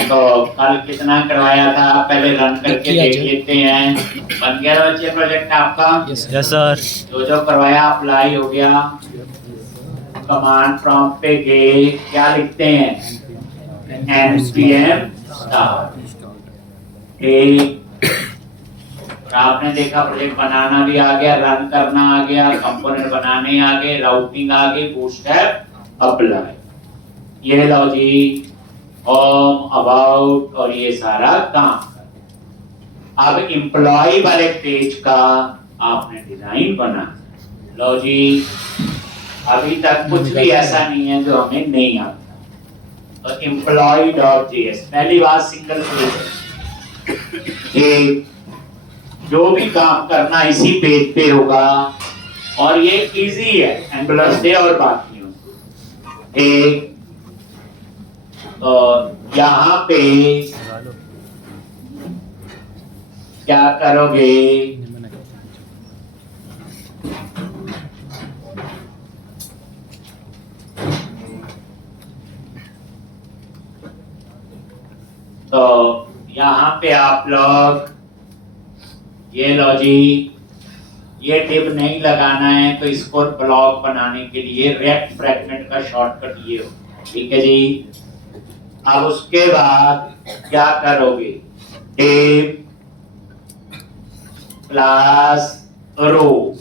तो कल कितना करवाया था, पहले रन करके देख लेते हैं। बन गया बच्चे प्रोजेक्ट आपका? Yes sir. जो करवाया अप्लाई हो गया। कमांड प्रॉम्प्ट पे गए, क्या लिखते हैं? npm start। आपने देखा प्रोजेक्ट बनाना भी आ गया, रन करना आ गया, कंपोनेंट बनाने आ गए, राउटिंग आ गई, बूटस्ट्रैप अप्लाई। ये लो जी, होम, अबाउट और ये सारा काम। अब एम्प्लॉय वाले पेज का आपने डिजाइन बना। लो जी, अभी तक कुछ भी ऐसा नहीं है जो हमें नहीं आता। तो employee.js पहली बात सिंगल पेज, जो भी काम करना इसी पेज पे होगा और ये इजी है एंगुलर से और बाकियों से। तो यहाँ पे क्या करोगे? तो यहाँ पे आप लोग ये लो जी, ये टिप नहीं लगाना है तो इसको ब्लॉक बनाने के लिए रेक्ट फ्रैगमेंट का शॉर्टकट ये हो। ठीक है जी। अब उसके बाद क्या करोगे? टिप क्लास रो,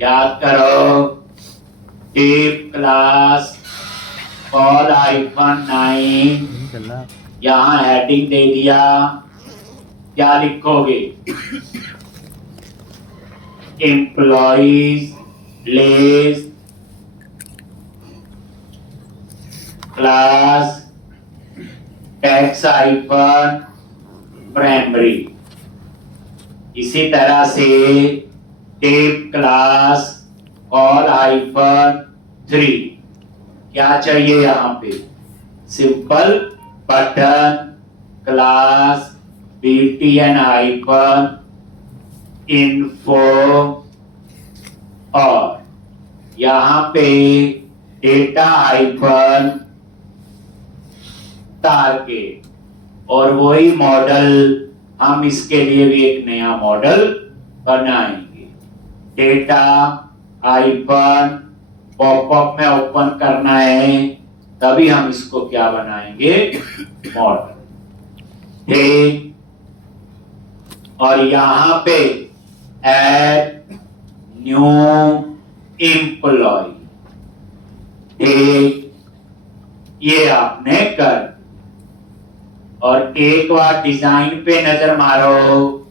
याद करो, टिप क्लास कॉल -9, यहाँ हेडिंग दे दिया। क्या लिखोगे? Employees list class tax primary. इसी तरह से टिप क्लास कॉल -3, क्या चाहिए यहाँ पे? Simple button class btn info और यहाँ पे डेटा टारगेट और वही मॉडल। हम इसके लिए भी एक नया मॉडल बनाएंगे। डेटा पॉपअप में ओपन करना है, तभी हम इसको क्या बनाएंगे? मॉडल। ठीक। और यहाँ पे ऐड न्यू एम्प्लॉय। ठीक, ये आपने कर। और एक बार डिजाइन पे नजर मारो,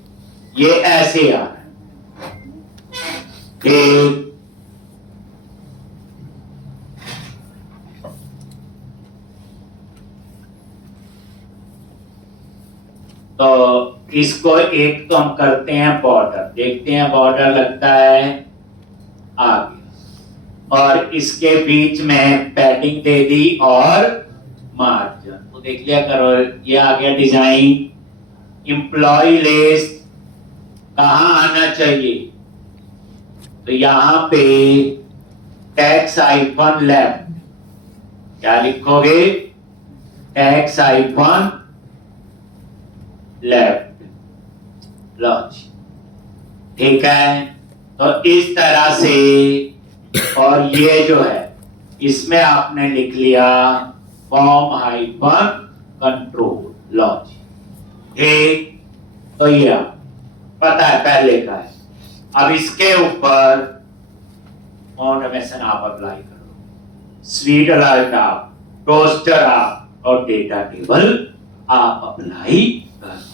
ये ऐसे आ रहा है। ठीक, तो इसको एक तो हम करते हैं बॉर्डर, देखते हैं बॉर्डर लगता है आगे, और इसके बीच में पैडिंग दे दी और मार्जिन। तो देख लिया करो, ये आ गया डिजाइन। एम्प्लॉय लिस्ट कहाँ आना चाहिए? तो यहाँ पे टैक्स लेफ्ट, क्या लिखोगे? Tax left launch. ठीक है, तो इस तरह से। और ये जो है इसमें आपने लिख लिया फॉर्म कंट्रोल लॉन्च। ठीक, तो ये पता है पहले का है। अब इसके ऊपर ऑटोमेशन आप अप्लाई करो, स्वीट अलर्ट आप, टोस्टर आप और डेटा टेबल आप अप्लाई करो।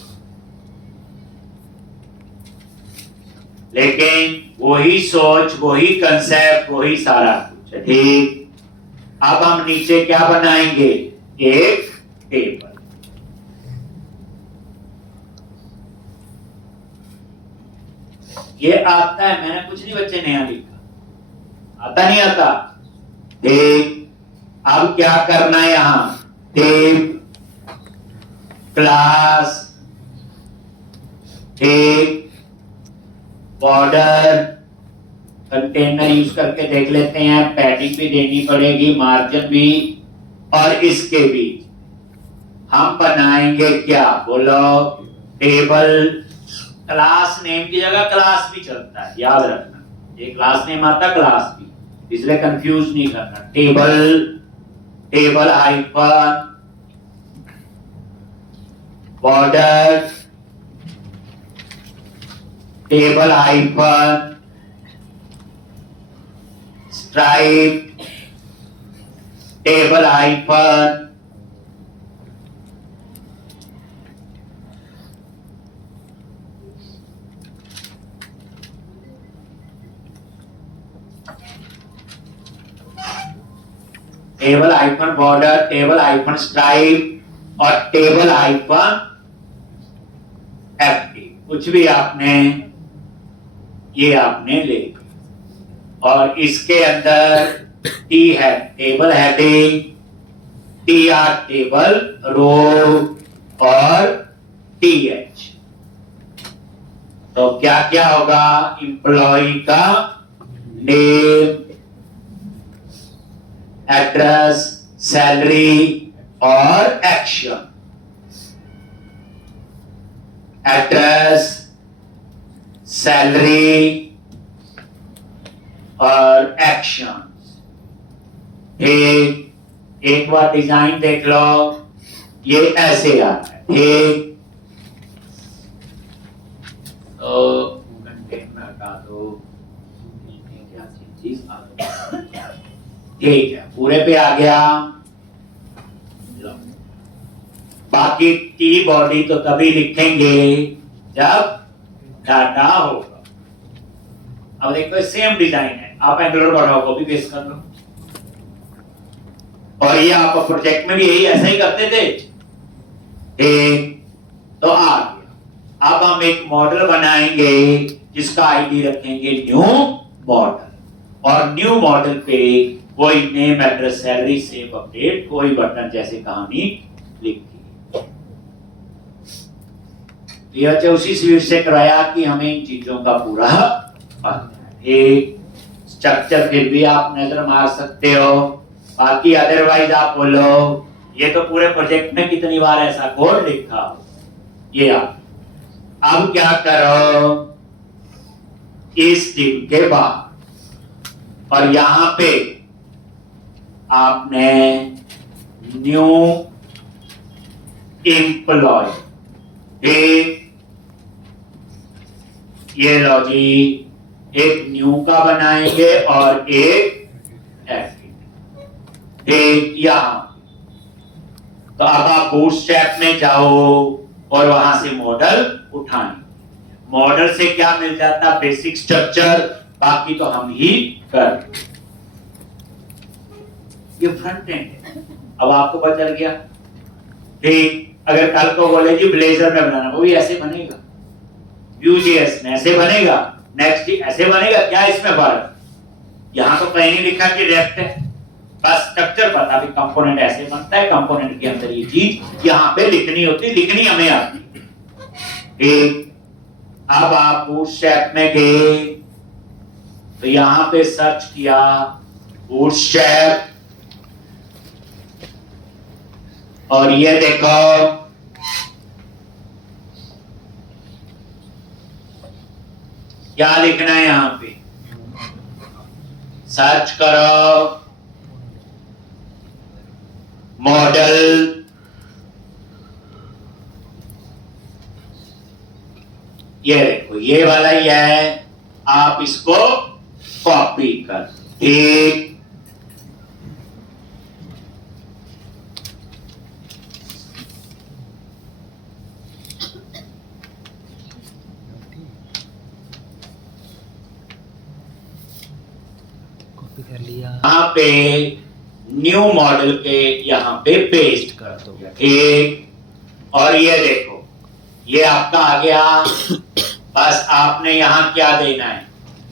लेकिन वही सोच, वही कंसेप्ट, वही सारा कुछ है। ठीक, अब हम नीचे क्या बनाएंगे? एक टेबल। ये आता है, मैंने कुछ नहीं बच्चे नया लिखा, आता नहीं आता। ठीक, अब क्या करना है? यहां टिप क्लास, ठीक, बॉर्डर कंटेनर यूज करके देख लेते हैं, पैडिंग भी देनी पड़ेगी, मार्जिन भी, और इसके बीच हम बनाएंगे क्या, बोलो, टेबल। क्लास नेम की जगह क्लास भी चलता है, याद रखना, ये क्लास नेम आता क्लास भी, इसलिए कंफ्यूज नहीं करना। Table, table hyphen border, table hyphen stripe, table hyphen table icon border, table icon stripe और टेबल आइकन एफटी, कुछ भी आपने ये आपने ले, और इसके अंदर टी है table heading, T R table row और टी एच। तो क्या क्या होगा, एम्प्लॉय का नेम, एड्रेस, सैलरी और एक्शन। एड्रेस, सैलरी और एक्शन। एक बार डिजाइन देख लो, ये ऐसे आता है। ठीक, तो कंटेंट में हटा दो, क्या चीज आ दो। ठीक है, पूरे पे आ गया। बाकी की बॉडी तो तभी लिखेंगे जब डाटा होगा। अब देखो सेम डिजाइन है, आप एंगुलर बढ़ाओ को भी पेस्ट कर लो, और ये आप प्रोजेक्ट में भी यही ऐसा ही करते थे। तो आ गया। अब हम एक मॉडल बनाएंगे जिसका आईडी रखेंगे न्यू मॉडल, और न्यू मॉडल पे कोई name, address, salary, save, update, कोई बटन जैसे कहानी लिखी। ये उसी स्वीट से कराया कि हमें इन चीजों का पूरा पता है। एक स्ट्रक्चर फिर भी आप नजर मार सकते हो, बाकी अदरवाइज आप बोलो ये तो पूरे प्रोजेक्ट में कितनी बार ऐसा कोड लिखा। ये आप अब क्या करो, इस टीम के बाद और यहां पे आपने न्यू एम्प्लॉय, ये लो जी, एक न्यू का बनाएंगे और एक एक्टिव। यहां तो अब आप बूटस्ट्रैप में जाओ और वहां से मॉडल उठाएं। मॉडल से क्या मिल जाता, बेसिक स्ट्रक्चर, बाकी तो हम ही कर। ये फ्रंट एंड है, अब आपको पता चल गया। ठीक, अगर कल को बोले जी ब्लेजर में बनाना, वो भी ऐसे बनेगा, Vue.js में ऐसे बनेगा, नेक्स्ट ऐसे बनेगा। क्या इसमें फर्क, यहां तो कहीं नहीं लिखा कि रेक्ट है, बस स्ट्रक्चर पता भी कंपोनेंट ऐसे बनता है, कंपोनेंट के अंदर ये चीज यहां पे लिखनी होती, लिखनी हमें आती। ठीक, अब आप बूटस्ट्रैप में गए तो यहां पे सर्च किया बूटस्ट्रैप, और ये देखो क्या लिखना है, यहां पे सर्च करो मॉडल, ये देखो ये वाला ही है, आप इसको कॉपी कर। ठीक, कर लिया, यहाँ पे न्यू मॉडल के यहाँ पे पेस्ट कर दो। ठीक, और ये देखो ये आपका आ गया। बस आपने यहाँ क्या देना है,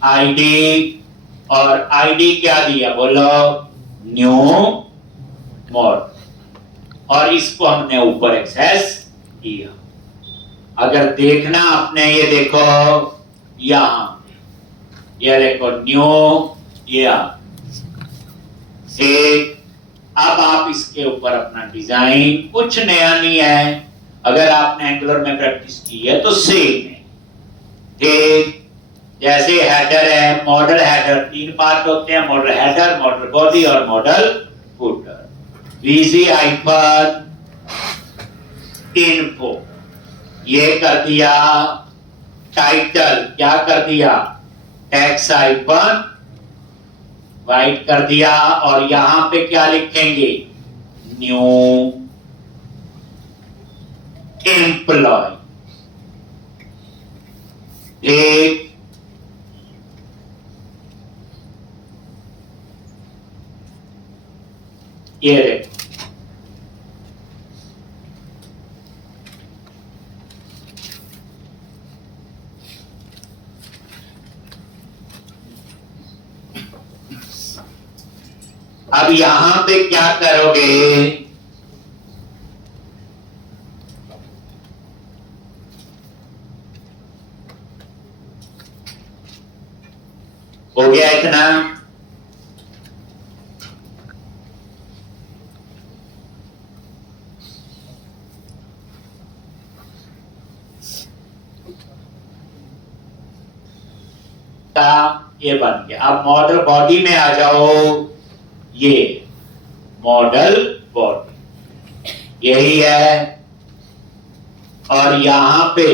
आईडी, और आईडी क्या दिया, बोलो न्यू मॉडल, और इसको हमने ऊपर एक्सेस किया। अगर देखना आपने, ये देखो यहाँ, ये देखो न्यू, ये एक अब आप इसके ऊपर अपना डिजाइन, कुछ नया नहीं है, अगर आपने एंगुलर में प्रैक्टिस की है तो सेम है। ठीक जैसे हेडर है, मॉडल हेडर, 3 पार्ट होते हैं, मॉडल हेडर, मॉडल बॉडी और modal footer. VG hyphen info ये कर दिया, टाइटल क्या कर दिया, टेक्स्ट हाइफन वाइट कर दिया, और यहां पे क्या लिखेंगे, न्यू एम्प्लॉय। एक ये देखो, अब यहां पे क्या करोगे, हो गया इतना। ये बन गया। अब मॉडल बॉडी में आ जाओ, ये मॉडल बॉडी यही है, और यहां पे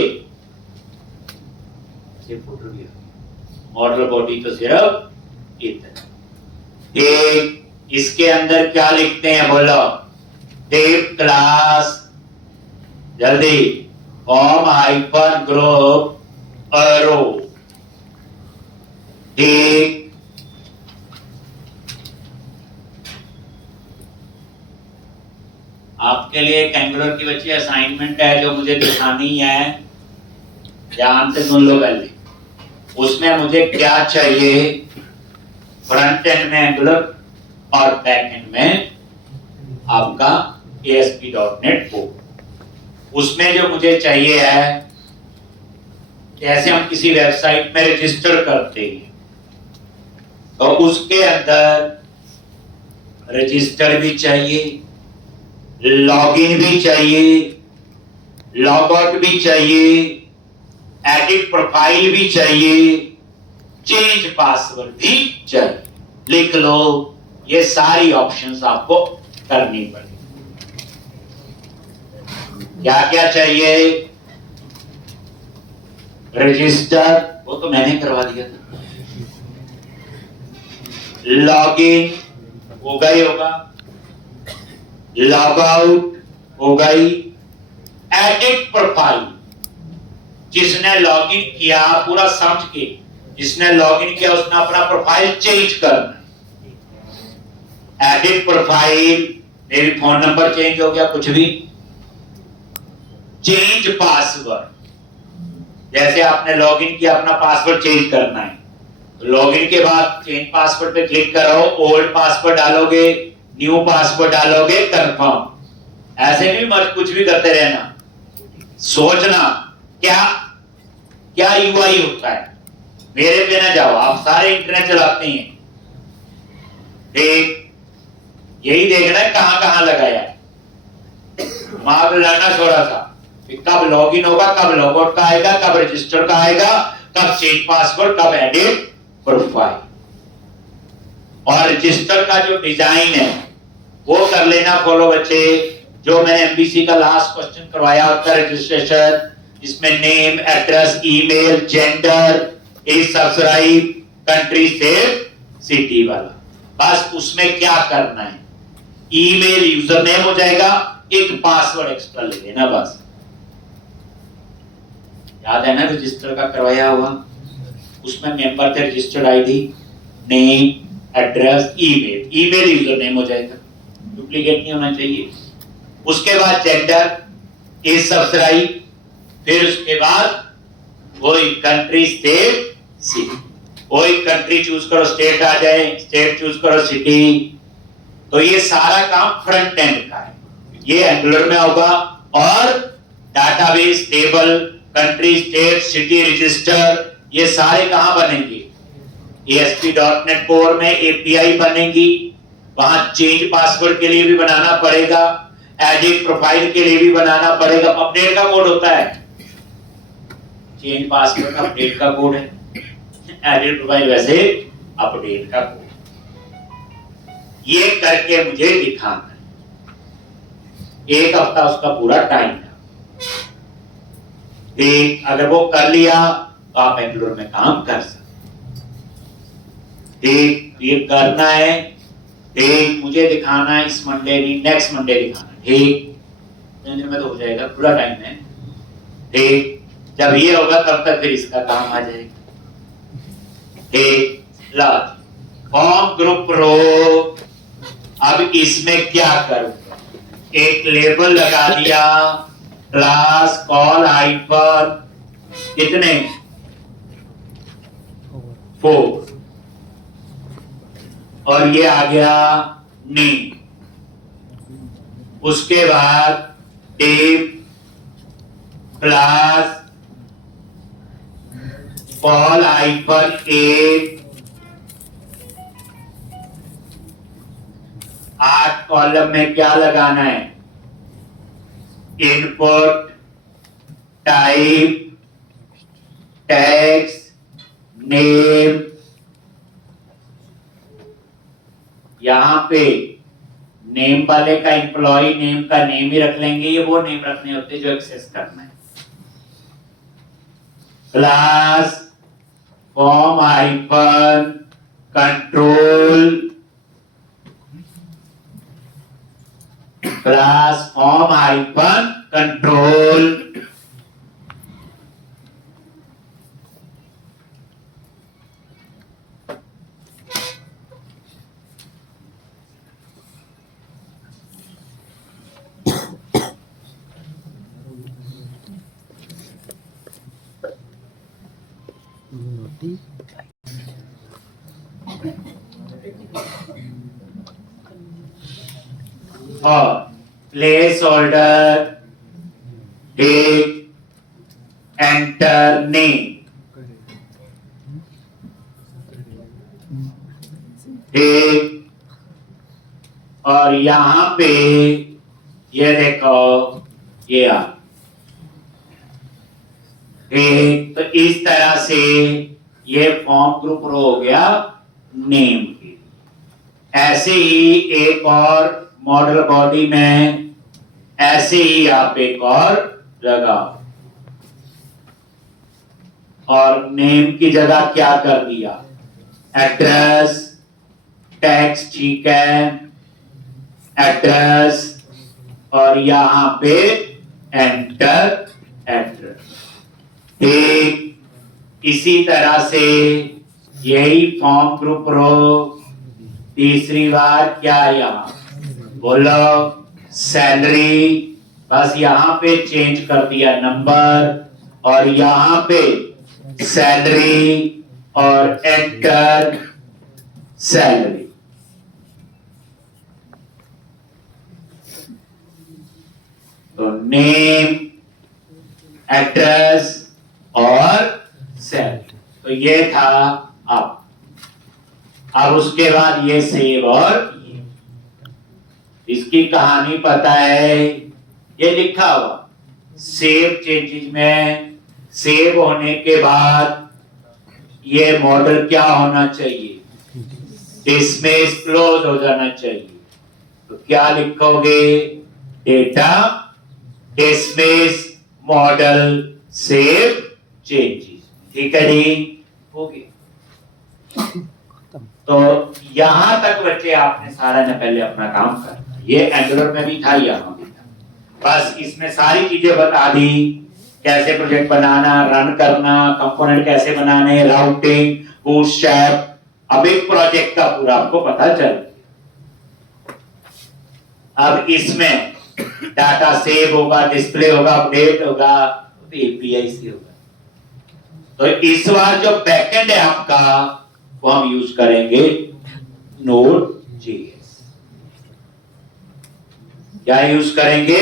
मॉडल बॉडी तो सिर्फ इतना। एक इसके अंदर क्या लिखते हैं बोलो, टेप क्लास, जल्दी, फॉर्म हाइफन ग्रुप एरो। ठीक आपके लिए एक एंगुलर की बच्ची असाइनमेंट है जो मुझे दिखानी है, ध्यान से सुन लो पहले। उसमें मुझे क्या चाहिए, फ्रंट एंड में एंगुलर और बैक एंड में आपका ASP.NET कोड। उसमें जो मुझे चाहिए है, जैसे हम किसी वेबसाइट में रजिस्टर करते हैं तो उसके अंदर रजिस्टर भी चाहिए, लॉगिन भी चाहिए, लॉगआउट भी चाहिए, एडिट प्रोफाइल भी चाहिए, चेंज पासवर्ड भी चाहिए। लिख लो, ये सारी ऑप्शंस आपको करनी पड़ेगी। क्या क्या चाहिए, रजिस्टर वो तो मैंने करवा दिया था, लॉगिन हो गई होगा, लॉग आउट हो गई, एडिट प्रोफाइल, जिसने लॉगिन किया पूरा समझ के, जिसने लॉगिन किया उसने अपना प्रोफाइल चेंज करना। एडिट प्रोफाइल, मेरी फोन नंबर चेंज हो गया, कुछ भी, चेंज पासवर्ड, जैसे आपने लॉगिन किया अपना पासवर्ड चेंज करना है, लॉगिन के बाद चेंज पासवर्ड पे क्लिक करो, ओल्ड पासवर्ड डालोगे, न्यू पासवर्ड डालोगे, कंफर्म। ऐसे नहीं मत कुछ भी करते रहना, सोचना क्या क्या यूआई होता है, मेरे पे ना जाओ, आप सारे इंटरनेट चलाते हैं, एक यही देखना है कहां कहां लगाया, दिमाग लगाना थोड़ा सा, कब लॉगिन होगा, कब लॉगआउट का आएगा, कब रजिस्टर का आएगा, कब चेंज पासवर्ड, कब एडिट प्रोफाइल। और रजिस्टर का जो डिजाइन है वो कर लेना फॉलो बच्चे, जो मैंने एमबीसी का लास्ट क्वेश्चन करवाया होता है रजिस्ट्रेशन, जिसमें name, address, email, gender, age subscribe, country, state, city वाला। बस उसमें क्या करना है, ईमेल यूजर नेम हो जाएगा, एक पासवर्ड एक्स्ट्रा ले लेना बस। याद है ना रजिस्टर का करवाया हुआ, उसमें मेंबर थे, registered ID, name, address, email, email user name हो जाएगा, डुप्लीकेट नहीं होना चाहिए। उसके बाद जेंडर, एज सब्सक्राइब, फिर उसके बाद वही कंट्री, स्टेट, सिटी, वही कंट्री चूज करो, स्टेट आ जाए, स्टेट चूज करो, सिटी। तो ये सारा काम फ्रंट एंड का है, ये एंगुलर में होगा। और database, table, country, state, city, register, ये सारे कहां बनेंगे, ASP.NET कोर में एपीआई बनेगी, वहां चेंज पासवर्ड के लिए भी बनाना पड़ेगा, एडिट प्रोफाइल के लिए भी बनाना पड़ेगा। अपडेट का कोड होता है, चेंज पासवर्ड अपडेट का कोड है, एडिट प्रोफाइल वैसे अपडेट का कोड। ये करके मुझे दिखाना है, 1 हफ्ता उसका पूरा टाइम था। ठीक, अगर वो कर लिया तो आप एंगुलर में काम कर सकते। ठीक, ये करना है। ठीक, मुझे दिखाना है इस मंडे नहीं, नेक्स्ट मंडे दिखाना। ठीक, दिन में तो हो जाएगा, पूरा टाइम है। ठीक, जब ये होगा तब तक फिर इसका काम आ जाएगा। ठीक, ला फॉर्म ग्रुप रो। अब इसमें क्या करूं, एक लेबल लगा दिया, क्लास कॉल हाइपर कितने 4, और ये आ गया नेम। उसके बाद tape class call hyper 8, 8 column में क्या लगाना है, इनपुट टाइप टैक्स नेम। यहां पे नेम वाले का एम्प्लॉय नेम का नेम ही रख लेंगे, ये वो नेम रखने होते जो एक्सेस करना है। Class form hyphen control, class form hyphen control. और place order date enter name. ठीक, और यहां पे ये देखो ये आ। ठीक, तो इस तरह से ये फॉर्म ग्रुप रो हो गया नेम के। ऐसे ही एक और मॉडल बॉडी में ऐसे ही आप एक और लगाओ, और नेम की जगह क्या कर दिया, एड्रेस टैक्स। ठीक है, एड्रेस, और यहां पे एंटर एड्रेस। ठीक, इसी तरह से यही फॉर्म ग्रुप रो तीसरी बार क्या, यहां बोलो सैलरी, बस यहां पे चेंज कर दिया नंबर, और यहां पे सैलरी और एंटर सैलरी। तो नेम एड्रेस और सैलरी, तो ये था। अब उसके बाद ये सेव, और इसकी कहानी पता है, ये लिखा हुआ सेव चेंजेस में। सेव होने के बाद ये मॉडल क्या होना चाहिए, डिसमिस क्लोज हो जाना चाहिए। तो क्या लिखोगे, data dismiss model save changes. ठीक है जी, हो गया। तो यहां तक बच्चे आपने सारा ने पहले अपना काम कर, ये एंगुलर में भी था, यहां भी था। बस इसमें सारी चीजें बता दी, कैसे प्रोजेक्ट बनाना, रन करना, कंपोनेंट कैसे बनाने, राउटिंग, बूटस्ट्रैप। अब एक प्रोजेक्ट का पूरा आपको पता चल। अब इसमें डाटा सेव होगा, डिस्प्ले होगा, अपडेट होगा, तो एपीआई से होगा। तो इस बार जो बैकएंड है आपका, वो हम यूज करेंगे Node.js। क्या यूज करेंगे,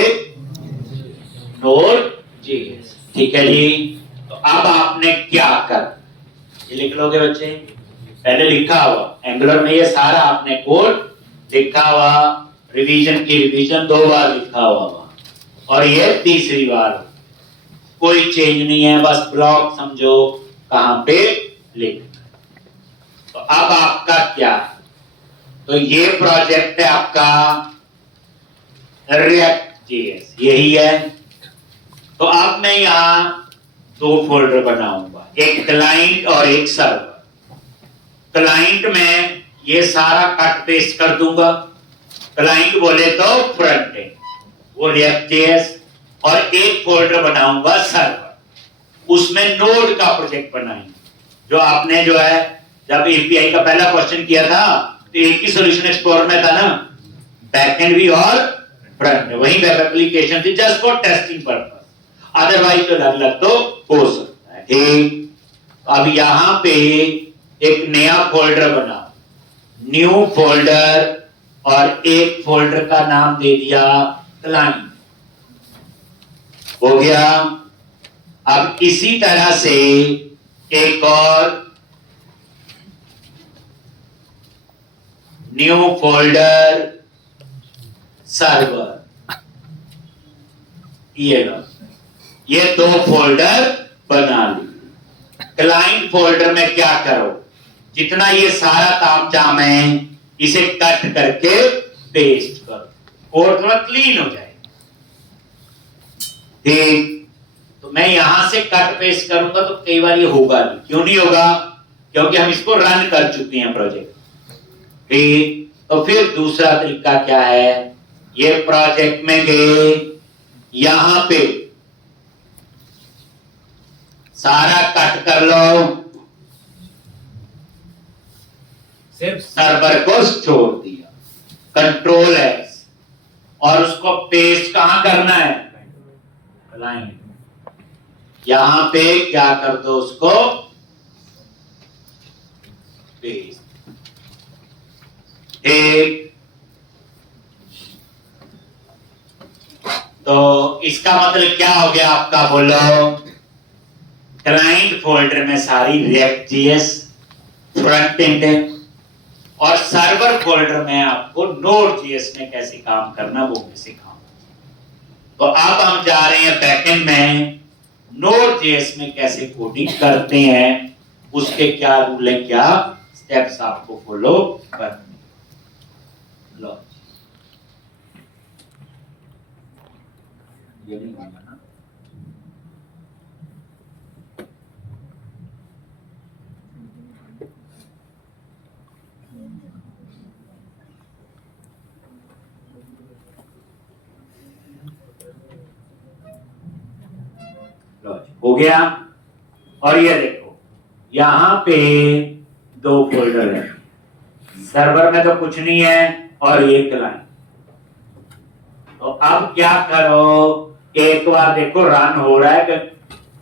Node.js। ठीक है जी। तो अब आपने क्या कर, ये लिख लोगे बच्चे, पहले लिखा हुआ एंगुलर में ये सारा आपने कोड लिखा हुआ, रिवीजन की रिवीजन 2 बार लिखा हुआ और ये तीसरी बार, कोई चेंज नहीं है, बस ब्लॉक समझो कहां पे लिखना। तो अब आपका क्या, तो ये प्रोजेक्ट है आपका React.js, यही है। तो अब मैं यहां 2 फोल्डर बनाऊंगा, एक क्लाइंट और एक सर्वर। क्लाइंट में ये सारा कट पेस्ट कर दूंगा, क्लाइंट बोले तो फ्रंट एंड, वो React.js, और एक फोल्डर बनाऊंगा सर्वर, उसमें नोड का प्रोजेक्ट बनाएंगे। जो आपने जो है जब एपीआई का पहला क्वेश्चन किया था तो एक ही सॉल्यूशन एक्सप्लोरर में था ना, बैकएंड भी और फ्रंट में, वही वेब एप्लीकेशन थी just for testing purpose, otherwise तो अलग अलग तो हो सकता है। ठीक, अब यहां पे एक नया फोल्डर बना, न्यू फोल्डर, और एक फोल्डर का नाम दे दिया क्लाइंट, हो गया। अब इसी तरह से एक और न्यू फोल्डर सर्वर, ये 2 फोल्डर बना ली। क्लाइंट फोल्डर में क्या करो, जितना ये सारा तामझाम है इसे कट करके पेस्ट करो और थोड़ा क्लीन हो जाए। ठीक, तो मैं यहां से कट पेस्ट करूंगा तो कई बार ये होगा नहीं, क्यों नहीं होगा, क्योंकि हम इसको रन कर चुके हैं प्रोजेक्ट। ठीक, तो फिर दूसरा तरीका क्या है, ये प्रोजेक्ट में गए, यहां पे सारा कट कर लो, सिर्फ सर्वर को छोड़ दिया, कंट्रोल S, और उसको पेस्ट कहां करना है, क्लाइंट। यहां पे क्या कर दो, उसको पेस्ट। एक, तो इसका मतलब क्या हो गया आपका, बोलो। क्लाइंट फोल्डर में सारी React.js फ्रंट एंड है, और सर्वर फोल्डर में आपको Node.js में कैसे काम करना वो मैं सिखाऊंगा। तो अब हम जा रहे हैं बैकएंड में, Node.js में कैसे कोडिंग करते हैं, उसके क्या रूल है, क्या स्टेप्स आपको फॉलो करने। लो, ये नहीं होगा ना, हो गया। और ये देखो यहां पे 2 फोल्डर है, सर्वर में तो कुछ नहीं है और ये क्लाइंट। तो अब क्या करो, एक बार देखो रन हो रहा है,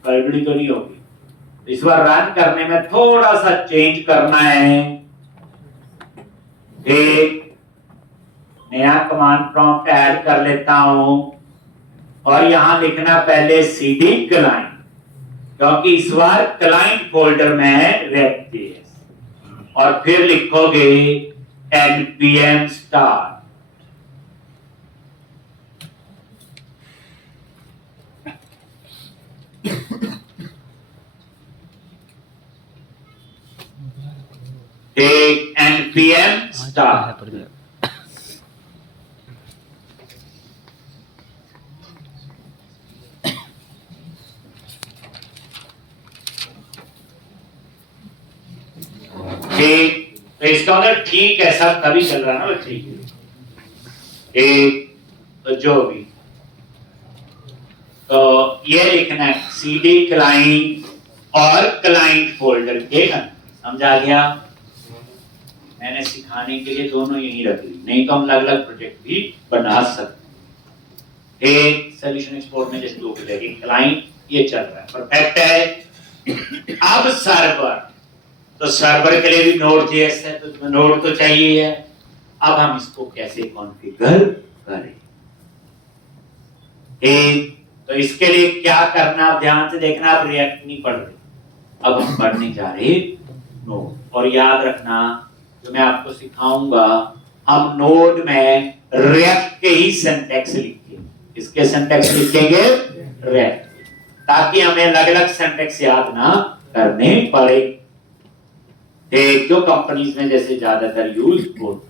गड़बड़ी तो नहीं होगी। इस बार रन करने में थोड़ा सा चेंज करना है, एक नया कमांड प्रॉम्प्ट ऐड कर लेता हूं, और यहां लिखना पहले cd क्लाइंट, क्योंकि इस बार क्लाइंट फोल्डर में है React.js, और फिर लिखोगे npm start, एक npm start। ठीक, तो इसका मतलब ठीक है सब तभी चल रहा ना बच्चे। एक तो जो भी, तो ये लिखना है cd क्लाइंट और क्लाइंट फोल्डर के अंदर, समझा गया। मैंने सिखाने के लिए दोनों यही रख ली, नहीं तो हम अलग अलग प्रोजेक्ट भी बना सकते हैं। एक सॉल्यूशन एक्सप्लोर में जैसे 2 क्लाइंट ये चल रहा है, परफेक्ट है। अब सर्वर, तो सर्वर के लिए भी Node.js है, तो नोड तो चाहिए है। अब हम इसको कैसे कॉन्फ़िगर करें, एक तो इसके लिए क्या करना, आप ध्यान से देखना, आप रिएक्ट नहीं पढ़ रहे, अब हम पढ़ने जा रहे नोड। और याद रखना जो मैं आपको सिखाऊंगा हम नोड में रिएक्ट के ही सिंटैक्स लिखेंगे। इसके सिंटैक्स लिखेंगे रिएक्ट, ताकि हमें अलग अलग सिंटैक्स याद ना करने पड़े। जो कंपनीज में जैसे ज्यादातर यूज होते।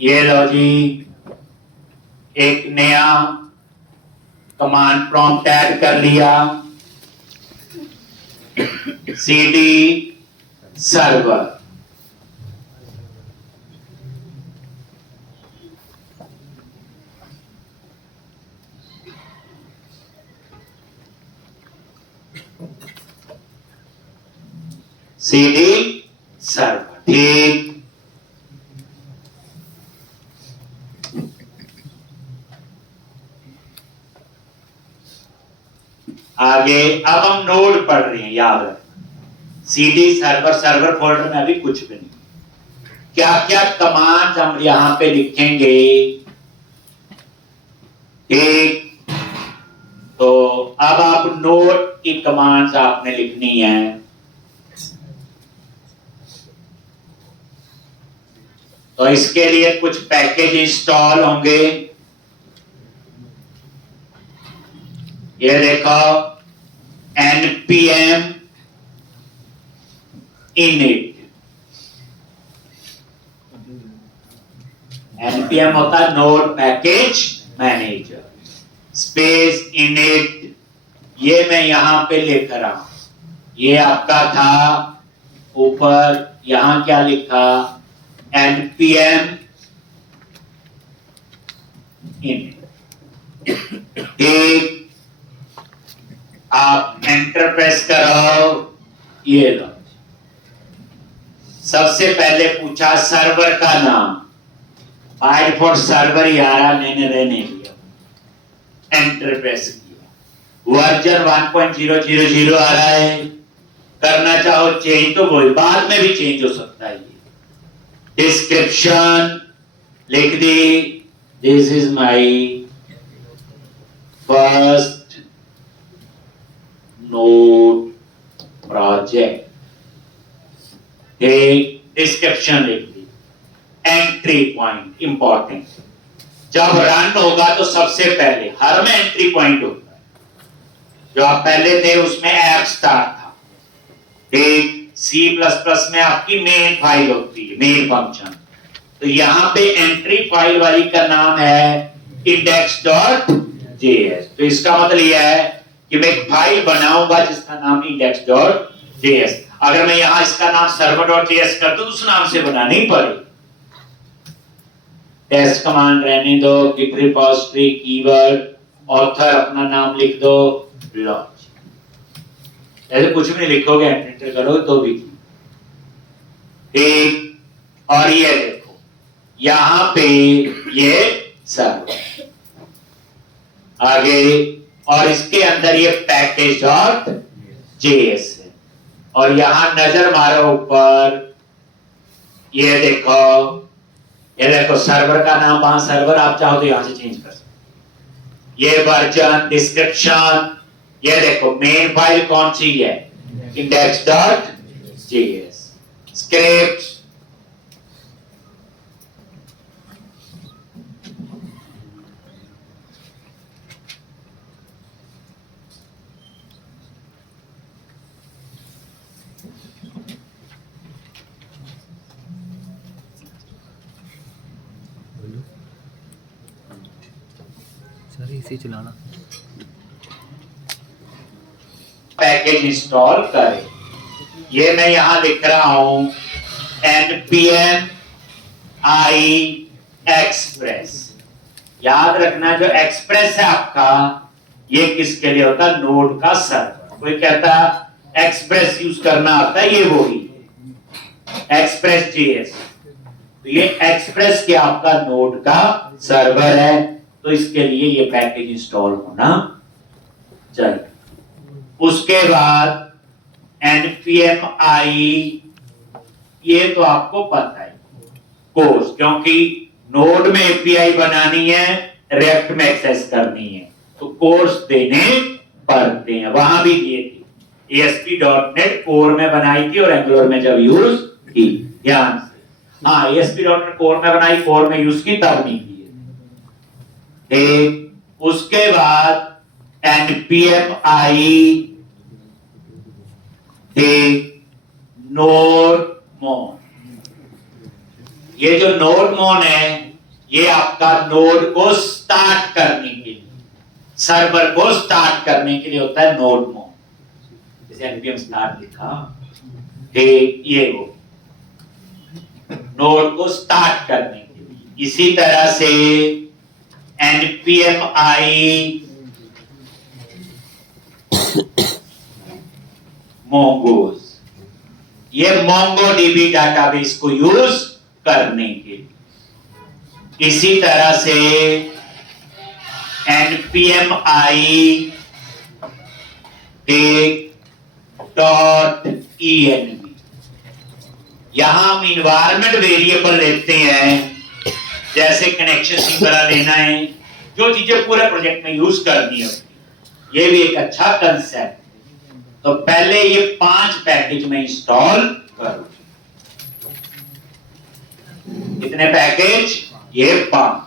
ये लो जी, एक नया कमांड प्रॉम्प्ट ऐड कर लिया, सीडी सर्वर। सीडी सर्वर, ठीक। आगे अब हम नोड पढ़ रहे हैं, याद रखना। सीडी सर्वर, सर्वर फोल्डर में अभी कुछ भी नहीं। क्या क्या कमांड हम यहां पे लिखेंगे, ठीक। तो अब आप नोड की कमांड्स आपने लिखनी है। तो इसके लिए कुछ पैकेज इंस्टॉल होंगे। ये देखो, npm init। npm होता है node package manager, space init। ये मैं यहां पे लेकर आऊं। ये आपका था ऊपर, यहां क्या लिखा, npm init, ठीक। आप एंटर प्रेस करो। ये लो, सबसे पहले पूछा सर्वर का नाम, बाय डिफॉल्ट सर्वर ही आ रहा, मैंने रहने दिया, एंटर प्रेस किया। वर्जन 1.000 आ रहा है, करना चाहो चेंज तो वही, बाद में भी चेंज हो सकता है। डिस्क्रिप्शन लिख दी, this is my first node project, description लिख दी। एंट्री पॉइंट इंपॉर्टेंट, जब रन होगा तो सबसे पहले हर में एंट्री पॉइंट होता है। जो आप पहले थे उसमें ऐप स्टार्ट था, ठीक। C++ में आपकी मेन फाइल होती है, मेन फंक्शन। तो यहां पे एंट्री फाइल वाली का नाम है index.js। तो इसका मतलब यह है कि मैं एक फाइल बनाऊंगा जिसका नाम index.js। अगर मैं यहां इसका नाम server.js कर दूं तो उस नाम से बनानी पड़ेगी। टेस्ट कमांड रहने दो, गिट रिपोजिटरी, कीवर्ड, ऑथर अपना नाम लिख दो, लॉन्च। ऐसे कुछ भी नहीं लिखोगे, एंटर करो तो भी ठीक। और ये देखो यहां पे ये सर्वर आगे, और इसके अंदर ये पैकेज.js है। और यहां नजर मारो ऊपर, ये देखो सर्वर का नाम, वहां सर्वर आप चाहो तो यहां से चेंज कर सकते। ये वर्जन, डिस्क्रिप्शन, ये देखो मेन फाइल कौन सी है, index.js, स्क्रिप्ट, सर इसी चलाना। पैकेज इंस्टॉल करें। ये मैं यहां लिख रहा हूं npm i express। याद रखना जो एक्सप्रेस है आपका, ये किसके लिए होता है, नोड का सर्वर। कोई कहता एक्सप्रेस यूज करना आता है, ये वही एक्सप्रेस.js। तो ये एक्सप्रेस के आपका नोड का सर्वर है, तो इसके लिए ये पैकेज इंस्टॉल होना चाहिए। उसके बाद npm i, ये तो आपको पता है, कोर्स, क्योंकि नोड में एपीआई बनानी है, रिएक्ट में एक्सेस करनी है, तो कोर्स देने पड़ते हैं। वहां भी दिए थे, ASP.NET कोर में बनाई थी और एंगुलर में जब यूज की, ध्यान से। हाँ ESP डॉट कोर में बनाई, कोर में यूज की, तब नहीं की है। ठीक, उसके बाद npm i नोड मोन। ये जो नोड मोन है ये आपका नोड को स्टार्ट करने के लिए, सर्वर को स्टार्ट करने के लिए होता है नोड मोन। जैसे npm स्टार्ट लिखा, ठीक, ये वो नोड को स्टार्ट करने के लिए। इसी तरह से npm i mongoose, ये MongoDB डाटाबेस को यूज करने के लिए। इसी तरह से npm i .env, यहां हम इन्वायरमेंट वेरिएबल लेते हैं, जैसे कनेक्शन सिंबल लेना है, जो चीजें पूरे प्रोजेक्ट में यूज करनी है। ये भी एक अच्छा कंसेप्ट। तो पहले ये 5 पैकेज में इंस्टॉल करो। कितने पैकेज? ये 5।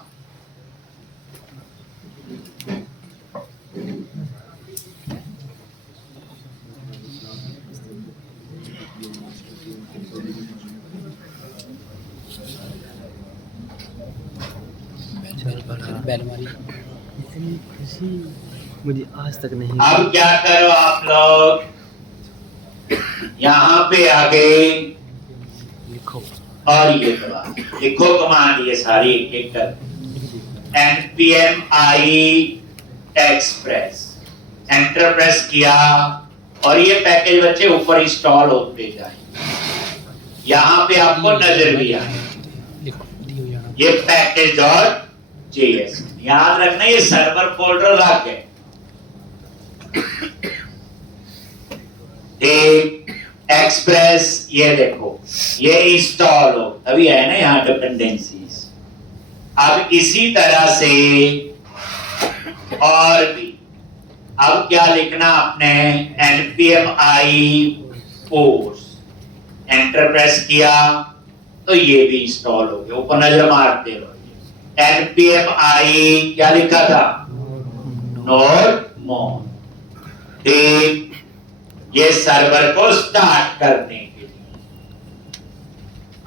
बैल मारी इतनी खुशी मुझे आज तक नहीं। अब क्या करो आप लोग, यहाँ पे आगे लिखो और ये दबा लिखो कमांड, ये सारी एक एक कर। npm i express, enter press किया और ये पैकेज बच्चे ऊपर इंस्टॉल होते जाए। यहाँ पे आपको नजर भी आए ये पैकेज डॉट जेएस। याद रखना ये सर्वर फोल्डर लग गए। एक्सप्रेस, ये देखो ये इंस्टॉल हो अभी है ना यहाँ डिपेंडेंसीज। अब इसी तरह से और भी, अब क्या लिखना आपने, npm i force, enter press किया तो ये भी इंस्टॉल हो गया। ऊपर नजर मारते रहो, npm i क्या लिखा था, नोड मोन। ठीक, ये सर्वर को स्टार्ट करने के लिए।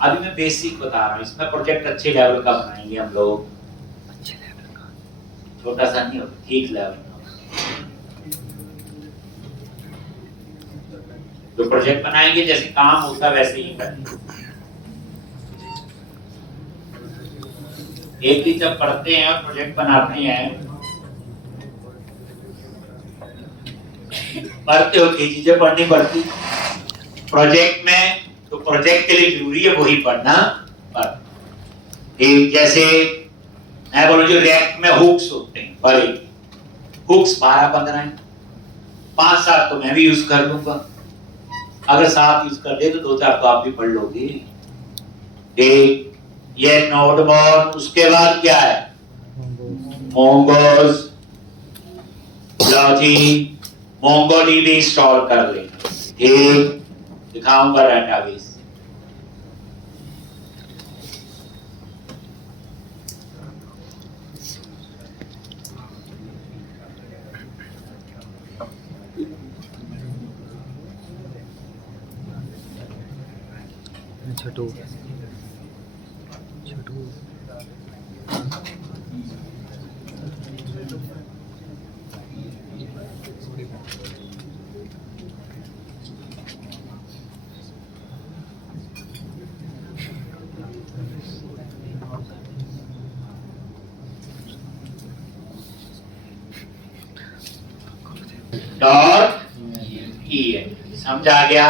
अभी मैं बेसिक बता रहा हूं, इसमें प्रोजेक्ट अच्छे लेवल का बनाएंगे हम लोग। अच्छे लेवल का, छोटा सा नहीं होता, ठीक लेवल का। जो प्रोजेक्ट बनाएंगे जैसे काम होता वैसे ही करेंगे। एक ही जब पढ़ते हैं और प्रोजेक्ट बनाते हैं, पढ़ते हो कई चीजें पढ़नी पड़ती प्रोजेक्ट में, तो प्रोजेक्ट के लिए जरूरी है वही पढ़ना पड़ता। एक जैसे मैं बोलूं जो रिएक्ट में हुक्स होते हैं, बड़े हुक्स 12-15 हैं, 5-7 तो मैं भी यूज कर लूंगा। अगर 7 यूज कर दे तो 2-4 तो आप भी पढ़ लोगे। एक ये नोड मोन, उसके बाद क्या है, मोंगोज, लॉजी, MongoDB इंस्टॉल कर लेंगे। ठीक, दिखाऊंगा डेटाबेस। छोटू छोटू समझ आ गया।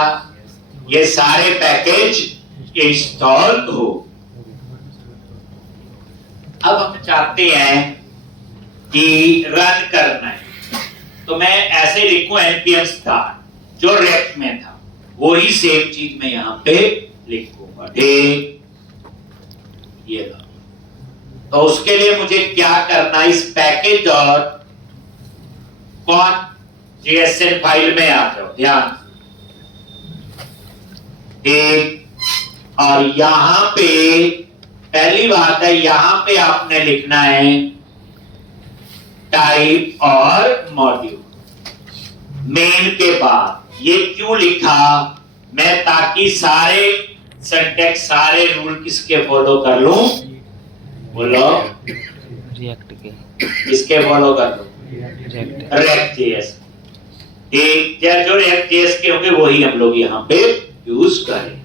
ये सारे पैकेज इंस्टॉल हो। अब हम चाहते हैं कि रन करना है, तो मैं ऐसे लिखूं npm start, जो रेक्ट में था वही सेम चीज मैं यहां पे लिखूंगा। ठीक, ये लो। तो उसके लिए मुझे क्या करना है, इस पैकेज डॉट JSON फाइल में आ जाओ। ध्यान, एक और यहां पे पहली बात है, यहां पे आपने लिखना है टाइप और मॉड्यूल मेन के बाद। ये क्यों लिखा मैं, ताकि सारे सिंटैक्स सारे रूल किसके फॉलो कर लूं, बोलो रिएक्ट के, किसके फॉलो कर लूं, रिएक्ट रिएक्ट जेएस। जो रिएक्ट जेएस के होंगे वही हम लोग यहाँ पे यूज करें।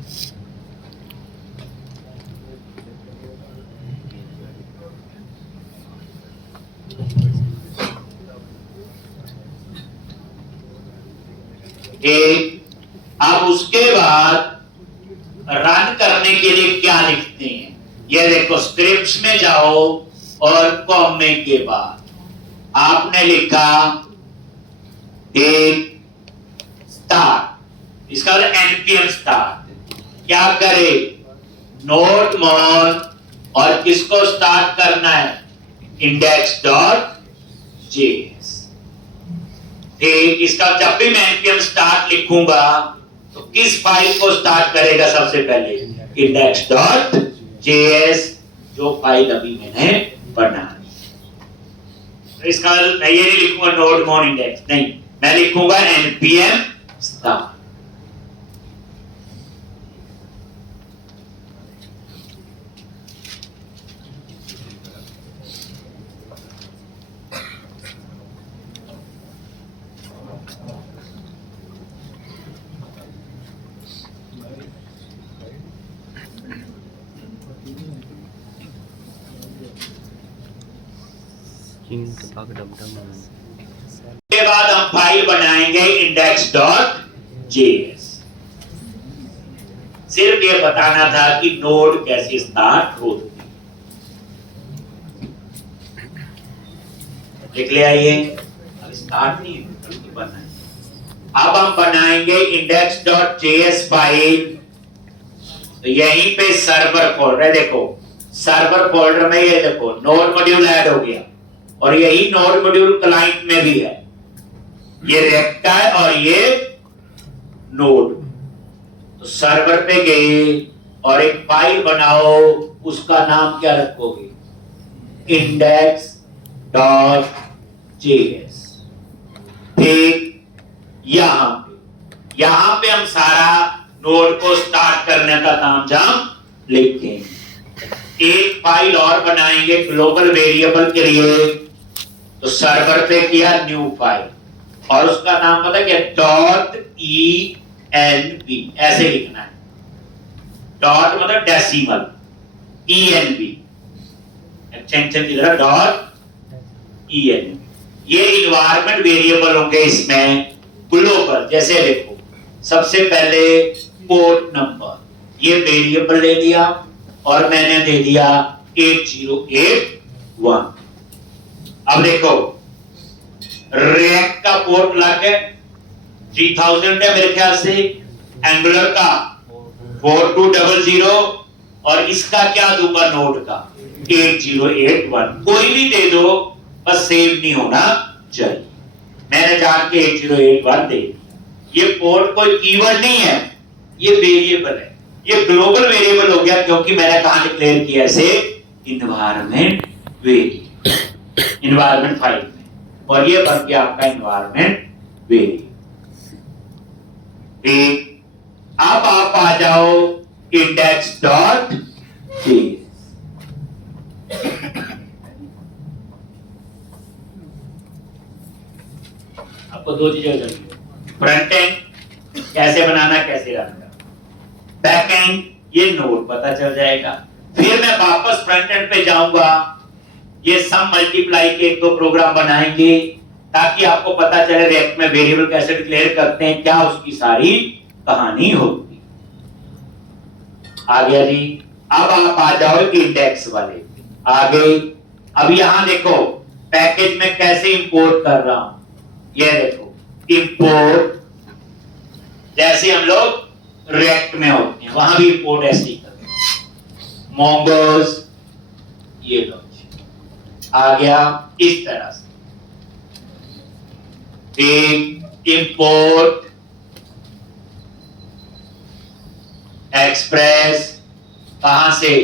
अब उसके बाद रन करने के लिए क्या लिखते हैं, ये देखो स्क्रिप्ट्स में जाओ और कॉमे के बाद आपने लिखा एक स्टार्ट, इसका npm स्टार्ट। क्या करे, नोड मॉन और किसको स्टार्ट करना है, index.js। ठीक, इसका जब भी मैं npm स्टार्ट लिखूंगा तो किस फाइल को स्टार्ट करेगा, सबसे पहले index.js, जो फाइल अभी मैंने बनाई। तो इसका मैं ये नहीं लिखूंगा नोड मॉन इंडेक्स, नहीं, मैं लिखूंगा npm स्टार्ट। के बाद हम फाइल बनाएंगे index.js। सिर्फ ये बताना था कि नोड कैसे स्टार्ट होती है। लिख लिया ये, अब स्टार्ट नहीं बल्कि बनाए। अब हम बनाएंगे index.js फाइल, तो यहीं पे सर्वर फोल्डर, देखो सर्वर फोल्डर में ये देखो नोड मॉड्यूल ऐड हो गया, और यही नोड मॉड्यूल क्लाइंट में भी है, ये रिएक्ट का है और ये नोड। तो सर्वर पे गए और एक फाइल बनाओ, उसका नाम क्या रखोगे, index.js। ठीक, यहां पे हम सारा नोड को स्टार्ट करने का काम जाम लिखेंगे। एक फाइल और बनाएंगे ग्लोबल वेरिएबल के लिए, तो सर्वर पे किया न्यू फाइल और उसका नाम पता क्या, .env, ऐसे लिखना है। डॉट मतलब डेसिमल, env एक्सटेंशन की तरह .env। ये इन्वायरमेंट वेरिएबल होंगे इसमें ग्लोबल, जैसे देखो सबसे पहले पोर्ट नंबर, ये वेरिएबल ले लिया और मैंने दे दिया 8081। अब देखो रिएक्ट का पोर्ट लग गए 3000 है मेरे ख्याल से, एंगुलर का 4200 और इसका क्या दूंगा नोड का 8081। कोई भी दे दो, बस सेव नहीं होना चाहिए। मैंने जान के 8081 दे दिया। ये पोर्ट कोई कीवर्ड नहीं है, ये वेरिएबल है, ये ग्लोबल वेरिएबल हो गया क्योंकि मैंने कहां डिक्लेयर किया इसे, इन्वायरमेंट वेरिएबल, इन्वायरमेंट फाइल में, और ये बन गया आपका इन्वायरमेंट वेरिएबल। ठीक, अब आप आ जाओ index.js। आपको दो चीजें जरूरी है, फ्रंट एंड कैसे बनाना, कैसे रखना, बैक एंड ये नोड पता चल जाएगा। फिर मैं वापस फ्रंट एंड पे जाऊंगा, ये सम मल्टीप्लाई के एक दो प्रोग्राम बनाएंगे ताकि आपको पता चले रिएक्ट में वेरिएबल कैसे डिक्लेयर करते हैं, क्या उसकी सारी कहानी होगी। आ गया जी। अब आप आ जाओ इंडेक्स वाले, आगे। अब यहां देखो पैकेज में कैसे इंपोर्ट कर रहा हूं, ये देखो इंपोर्ट, जैसे हम लोग रिएक्ट में होते हैं वहां भी इंपोर्ट ऐसे ही करते हैं, मोंगोज, ये लो आ गया इस तरह से। इंपोर्ट एक्सप्रेस से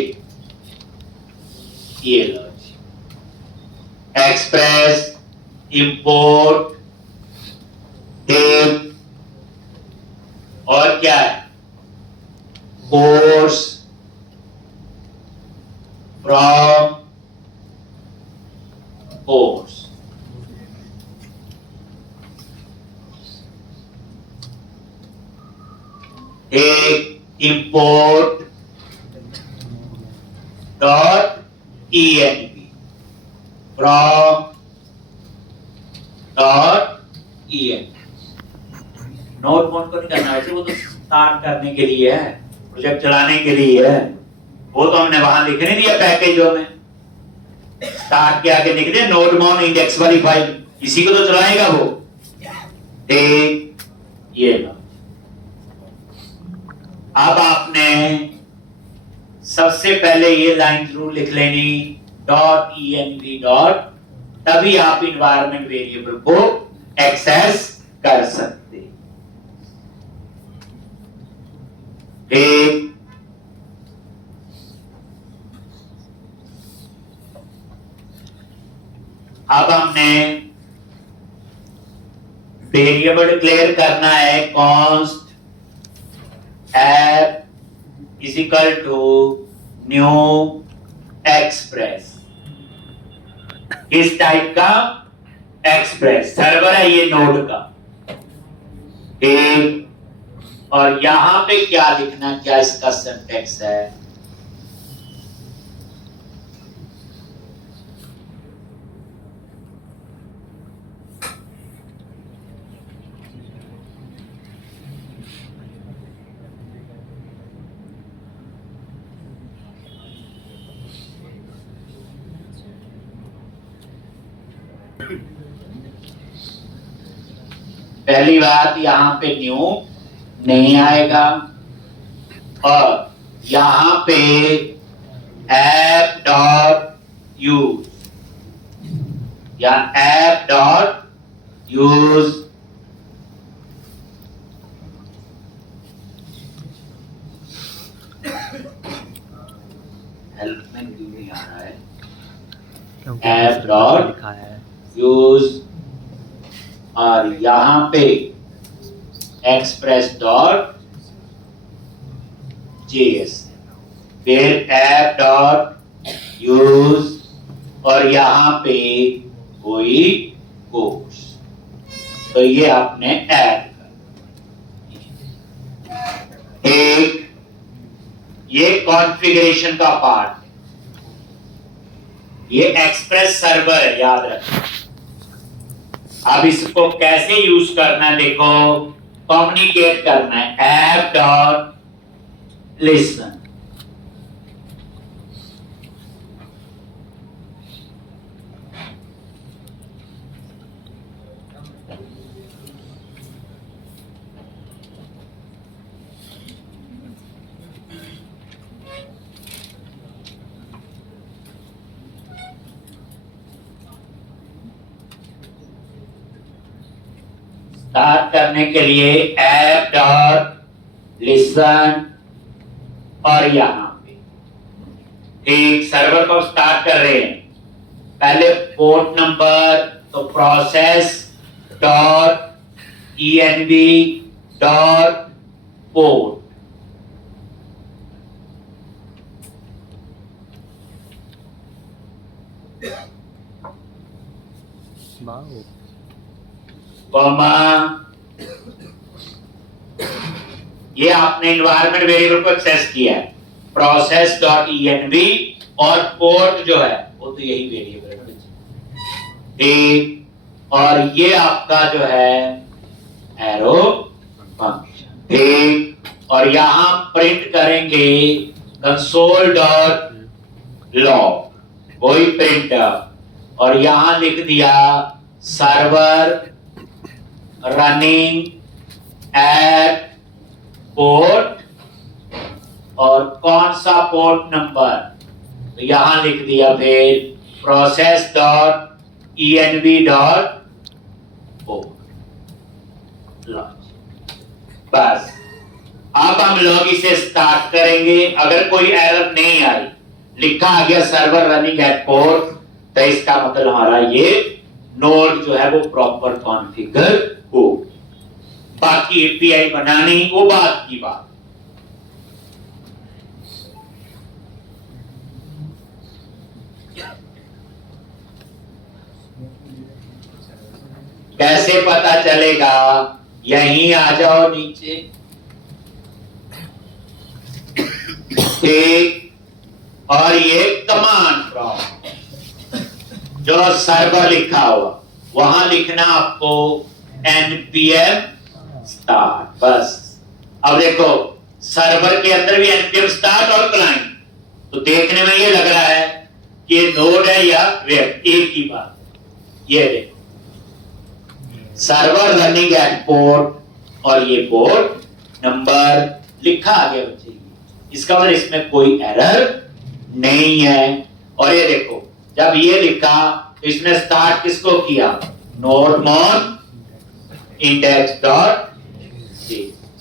ये लो एक्सप्रेस, इंपोर्ट, टेप और क्या है कोर्स, फ्रॉम, कोर्स। एक import dot ENV from dot ENV। Note phone को नहीं करना है, वो तो स्टार्ट करने के लिए है, प्रोजेक्ट चलाने के लिए है। वो तो हमने वहां लिखने दिया पैकेजों में, स्टार्ट के आगे लिख दिया नोट मोन इंडेक्स वाली फाइल, इसी को तो चलाएगा वो। ठीक, ये लो। अब आपने सबसे पहले ये लाइन जरूर लिख लेनी डॉट ENV डॉट, तभी आप इन्वायरमेंट वेरिएबल को एक्सेस कर सकते। ठीक, अब हमने वेरिएबल डिक्लेयर करना है const app is equal to new express. किस टाइप का एक्सप्रेस? सर्वर है ये नोड का। ठीक, और यहां पे क्या लिखना, क्या इसका सिंटैक्स है? पहली बात, यहां पे न्यू नहीं आएगा और यहां पे ऐप डॉट यूज या ऐप डॉट यूज हेल्प में क्यों नहीं आ रहा है? ऐप डॉट यूज और यहां पे एक्सप्रेस डॉट JS, फिर ऐप डॉट यूज और यहां पे कोई कोर्स। तो ये आपने ऐड कर। एक ये कॉन्फ़िगरेशन का पार्ट है, ये एक्सप्रेस सर्वर है, याद रखना। अब इसको कैसे यूज करना है, देखो कम्युनिकेट करना है ऐप डॉट लिसन। स्टार्ट करने के लिए ऐप डॉट लिसन और यहां पे एक सर्वर को स्टार्ट कर रहे हैं। पहले पोर्ट नंबर, तो process dot ENV dot port, comma, ये आपने इन्वायरमेंट वेरिएबल को एक्सेस किया है प्रोसेस डॉट ENV और पोर्ट जो है वो तो यही वेरिएबल है। ठीक, और ये आपका जो है एरो फंक्शन। ठीक, और यहां प्रिंट करेंगे कंसोल डॉट लॉग, वही प्रिंटर, और यहां लिख दिया सर्वर रनिंग एट पोर्ट, और कौन सा पोर्ट नंबर, तो यहां लिख दिया फिर process dot ENV dot port. बस अब हम लोग इसे स्टार्ट करेंगे। अगर कोई एरर नहीं आई, लिखा आ गया सर्वर रनिंग एट पोर्ट, तो इसका मतलब हमारा ये नोड जो है वो प्रॉपर कॉन्फ़िगर हो। बाकी एपीआई बनानी वो बात की बात। कैसे पता चलेगा? यहीं आ जाओ नीचे, ठीक। और ये कमांड प्रॉम्प्ट जो सर्वर लिखा हुआ, वहां लिखना आपको npm स्टार्ट, बस। अब देखो सर्वर के अंदर भी npm स्टार्ट और क्लाइंट, तो देखने में ये लग रहा है कि ये नोड है या वेब, एक ही बात। ये देखो सर्वर रनिंग एट पोर्ट और ये पोर्ट नंबर लिखा आगे बच्चे, इसका मतलब इसमें कोई एरर नहीं है। और ये देखो जब ये लिखा तो इसने स्टार्ट किसको किया? नोड मॉन इंडेक्स डॉट,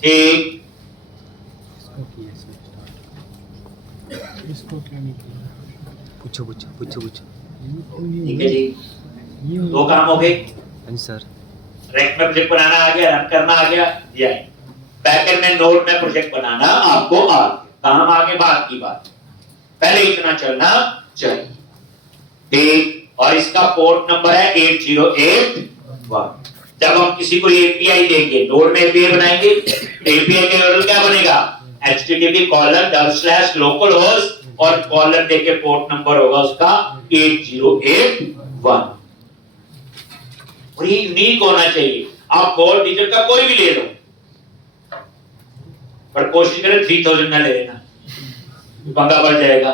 ठीक। इसको क्या नहीं किया? पूछो पूछो पूछो पूछो। ठीक है जी, दो काम हो गए। हाँ सर। रैक में प्रोजेक्ट बनाना आ गया, रन करना आ गया, ये बैकएंड में नोड में प्रोजेक्ट बनाना आपको आ गया, काम आगे बात की बात, पहले इतना चलना चाहिए, ठीक। और इसका पोर्ट नंबर है 8081। जब हम किसी को एपीआई देंगे, नोड में एपीआई बनाएंगे, एपीआई का यूआरएल क्या बनेगा? http://localhost और कॉलन देके पोर्ट नंबर होगा उसका 8081। और ये यूनिक होना चाहिए। आप 4 डिजिट का कोई भी ले लो, पर कोशिश करें 3000 ना ले लेना, पंगा पड़ जाएगा।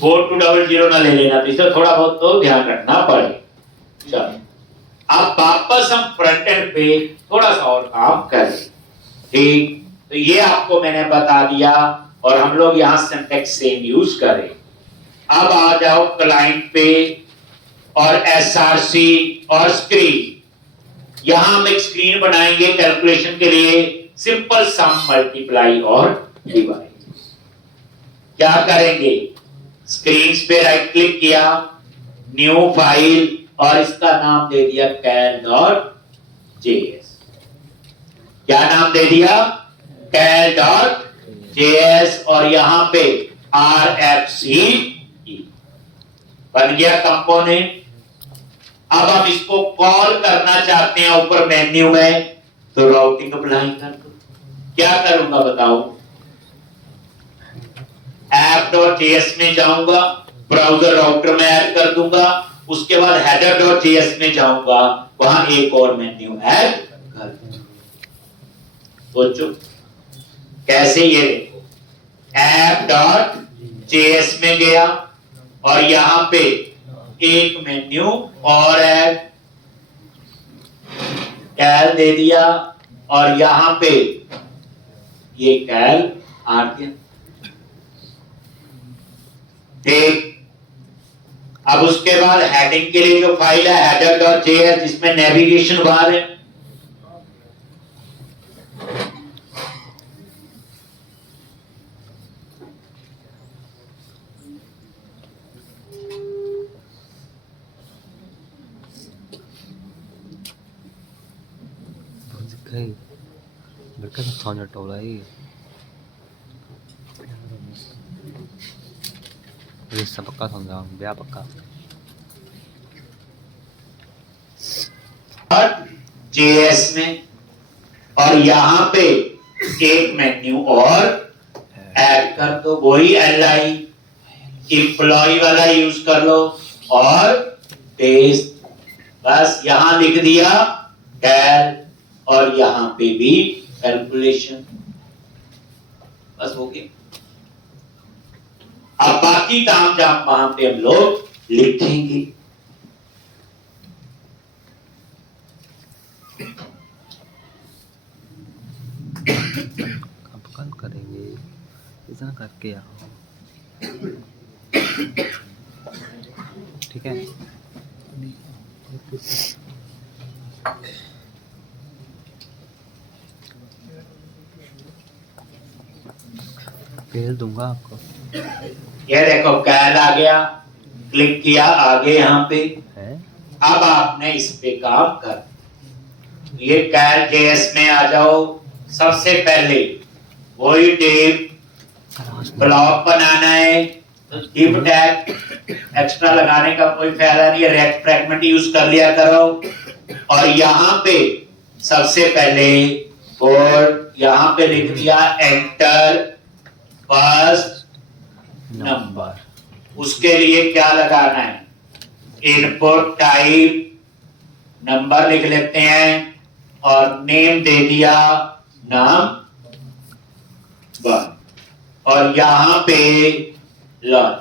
4200 ना ले लेना, तो इससे थोड़ा बहुत तो ध्यान रखना पड़ेगा। चलो अब वापस हम फ्रंट एंड पे थोड़ा सा और काम करें, ठीक। तो ये आपको मैंने बता दिया और हम लोग यहां सिंटैक्स सेम यूज करें। अब आ जाओ क्लाइंट पे और एसआरसी और स्क्रीन। यहां हम एक स्क्रीन बनाएंगे कैलकुलेशन के लिए, सिंपल सम मल्टीप्लाई और डिवाइड। क्या करेंगे? स्क्रीन पे राइट क्लिक किया, न्यू फाइल और इसका नाम दे दिया cal.js। क्या नाम दे दिया? cal.js और यहां पे rfc बन गया कंपोनेंट। अब हम इसको कॉल करना चाहते हैं ऊपर मेन्यू में, तो राउटिंग अप्लाई कर दो। क्या करूंगा बताओ? app.js में जाऊंगा, ब्राउजर राउटर में ऐड कर दूंगा, उसके बाद header.js में जाऊंगा, वहां एक और मेन्यू ऐड कर दूंगा। सोचो कैसे? ये देखो app.js में गया और यहां पे एक मेन्यू और ऐड, कैल दे दिया और यहां पे ये कैल आ गया, ठीक। अब उसके बाद हेडिंग के लिए जो फाइल है header.js, जिसमें नेविगेशन बार है, Mereka soalnya tahu lagi. Bisa peka sama biar peka. JS में और यहां पे एक मेन्यू और ऐड कर दो, वही li एम्प्लॉय वाला यूज कर लो और पेस्ट। बस यहां लिख दिया कैल और यहां पे भी कैलकुलेशन, बस हो गया। अब बाकी काम जहां वहां पे हम लोग लिखेंगे। अब कल करेंगे ऐसा करके आओ, ठीक है। भेज दूंगा आपको। ये देखो कैल आ गया, क्लिक किया आगे यहाँ पे। है अब आपने इस पे काम कर, ये कैल जेएस में आ जाओ। सबसे पहले वही डिव ब्लॉक बनाना है, तो डिव टैग एक्स्ट्रा लगाने का कोई फायदा नहीं है, रेक्ट फ्रैगमेंट यूज कर लिया करो। और यहाँ पे सबसे पहले बोर्ड यहाँ पे लिख दिया एंटर फर्स्ट नंबर। उसके लिए क्या लगाना है, इनपुट टाइप नंबर लिख लेते हैं और नेम दे दिया नाम 1। और यहां पे learn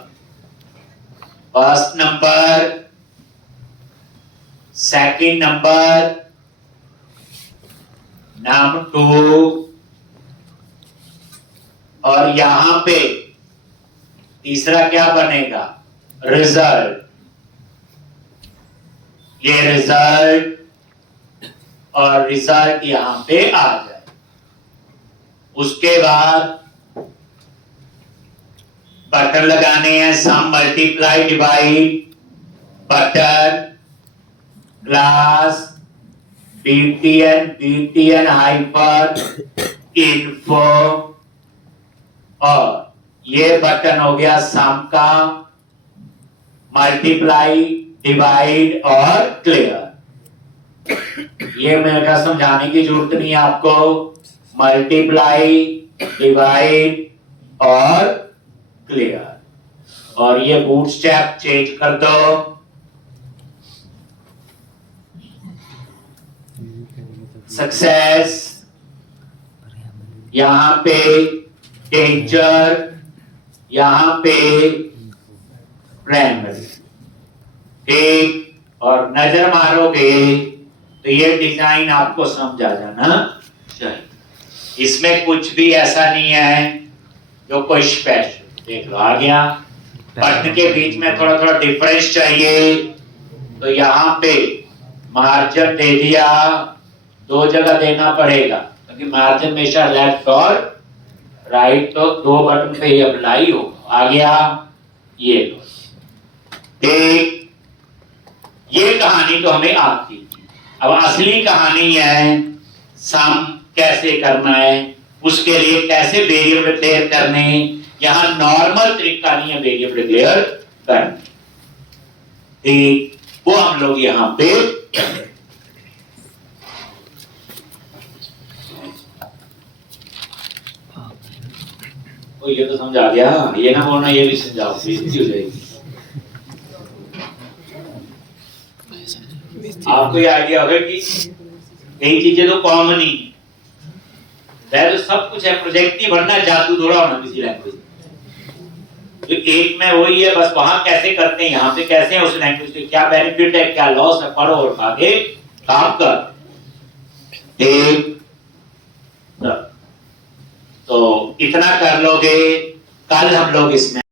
first number, second number, नाम 2। और यहां पे तीसरा क्या बनेगा, रिजल्ट। ये रिजल्ट और रिजल्ट यहां पे आ जाए। उसके बाद बटन लगाने हैं, sum multiply divide, button, class, BTN hyper info. और ये बटन हो गया सम का, मल्टीप्लाई, डिवाइड और क्लियर। ये मेरे का समझाने की जरूरत नहीं है आपको, मल्टीप्लाई, डिवाइड और क्लियर। और ये बूटस्ट्रैप चेंज कर दो, सक्सेस, यहां पे डेंजर, यहां पे प्राइमरी। ठीक, और नजर मारोगे तो ये डिजाइन आपको समझ आ जाना चाहिए। इसमें कुछ भी ऐसा नहीं है जो कोई स्पेशल। देख लो आ गया। बटन के बीच में थोड़ा थोड़ा डिफरेंस चाहिए, तो यहाँ पे मार्जिन दे दिया, 2 जगह देना पड़ेगा क्योंकि मार्जिन हमेशा लेफ्ट और राइट, तो 2 बटन पे ही अप्लाई होगा। आ गया ये। ठीक, ये कहानी तो हमें आती थी। अब असली कहानी है सम कैसे करना है, उसके लिए कैसे वेरिएबल डिक्लेयर करने। यहां नॉर्मल तरीका नहीं है वेरिएबल डिक्लेयर करने। ठीक, वो हम लोग यहां पे ये तो समझा गया, ये ना बोलना ये भी समझाओ, बेइज्जती हो जाएगी। आपको ये आइडिया होगा कि कई चीजें तो कॉमन ही है, तो सब कुछ है, प्रोजेक्ट ही भरना, जादू थोड़ा होना किसी लैंग्वेज। तो एक में वही है, बस वहां कैसे करते हैं, यहाँ पे कैसे है, उस लैंग्वेज के क्या बेनिफिट है, क्या लॉस है, पढ़ो और आगे काम कर। ठीक, तो इतना कर लोगे, कल हम लोग इसमें